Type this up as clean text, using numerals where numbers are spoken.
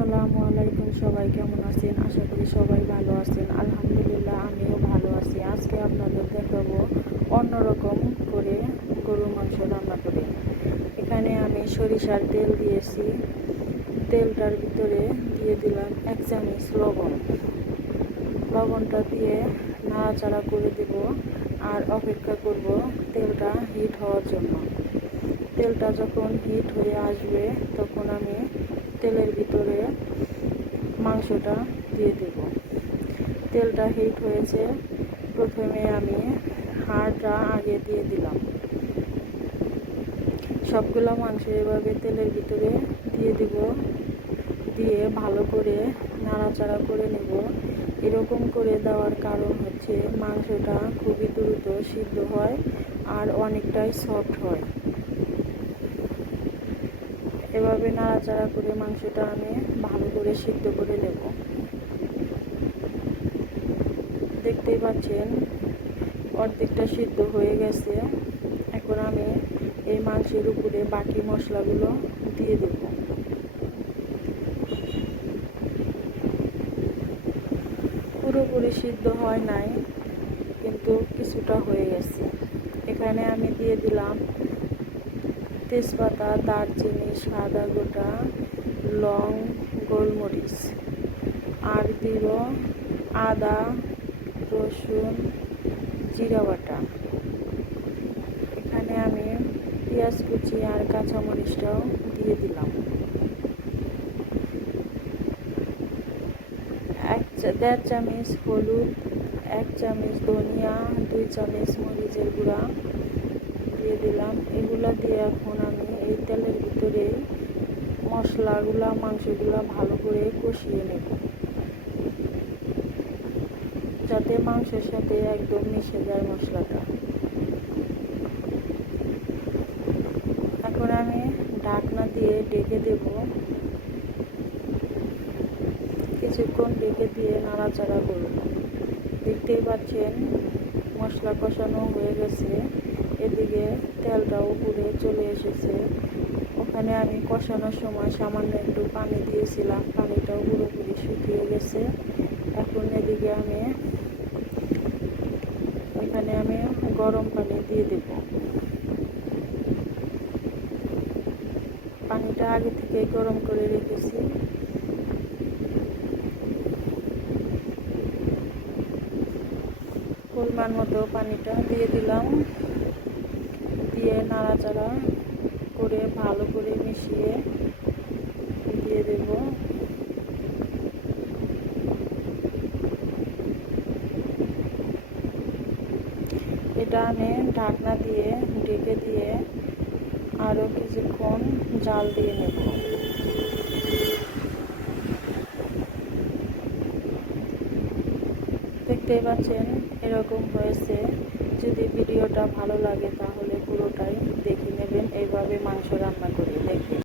আসসালামু আলাইকুম, সবাই কেমন আছেন? আশা করি সবাই ভালো আছেন। আলহামদুলিল্লাহ, আমিও ভালো আছি। আজকে আপনাদের দেখাবো অন্যরকম করে গরুর মাংস রান্না করে। এখানে আমি সরিষার তেল দিয়েছি। তেলটার ভিতরে দিয়ে দিলাম 1 চামচ লবণ। লবণটা দিয়ে নাড়াচাড়া করে দেব আর অপেক্ষা করব তেলটা হিট হওয়ার জন্য। তেলটা যখন হিট হয়ে আসবে তখন আমি তেলের ভিতরে মাংসটা দিয়ে দেব। তেলটা হিট হয়েছে, প্রথমে আমি হাড়টা আগে দিয়ে দিলাম। সবগুলো মাংস এভাবে তেলের ভিতরে দিয়ে দিব, দিয়ে ভালো করে নাড়াচাড়া করে নেব। এরকম করে দেওয়ার কারণ হচ্ছে মাংসটা খুবই দ্রুত সিদ্ধ হয় আর অনেকটাই সফট হয়। এভাবে নাড়াচাড়া করে মাংসটা আমি ভালো করে সিদ্ধ করে নেব। দেখতেই পাচ্ছেন অর্ধেকটা সিদ্ধ হয়ে গেছে। এখন আমি এই মাংসের উপরে বাকি মশলাগুলো দিয়ে দেব। পুরোপুরি সিদ্ধ হয় নাই, কিন্তু কিছুটা হয়ে গেছে। এখানে আমি দিয়ে দিলাম তেজপাতা, দারচিনি, সাদা গোটা, লং, গোলমরিচ, আর দিব আদা, রসুন, জিরা বাটা। এখানে আমি পেঁয়াজ কুচি আর কাঁচামরিচটাও দিয়ে দিলাম। 1.5 চামচ হলুদ, 1 চামচ ধনিয়া, 2 চামচ মরিচের গুঁড়া দিয়ে দিলাম। এগুলা দিয়ে এখন আমি এই তেলের ভিতরে মশলাগুলা, মাংসগুলা ভালো করে কষিয়ে নেব, যাতে মাংসের সাথে একদম মিশে যায় মশলাটা। এখন আমি ঢাকনা দিয়ে ঢেকে দেব। কিছুক্ষণ ঢেকে দিয়ে নাড়াচাড়া করব। দেখতেই পাচ্ছেন মশলা কষানো হয়ে গেছে। এদিকে তেলটা উপরে চলে এসেছে। ওখানে আমি কষানোর সময় সামান্য একটু পানি দিয়েছিলাম, পানিটাও পুরোপুরি শুকিয়ে গেছে। এখন এদিকে এখানে আমি গরম পানি দিয়ে দেব। পানিটা আগে থেকে গরম করে রেখেছি। পরিমাণ মতো পানিটা দিয়ে দিলাম, দিয়ে নাড়াচাড়া করে ভালো করে মিশিয়ে দিয়ে দেব। এটা আমি ঢাকনা দিয়ে ঢেকে দিয়ে আরও কিছুক্ষণ জাল দিয়ে নেব। দেখতেই পাচ্ছেন এরকম হয়েছে। যদি ভিডিওটা ভালো লাগে তাহলে পুরোটাই দেখে নেবেন। এইভাবে মাংস রান্না করে দেখবেন।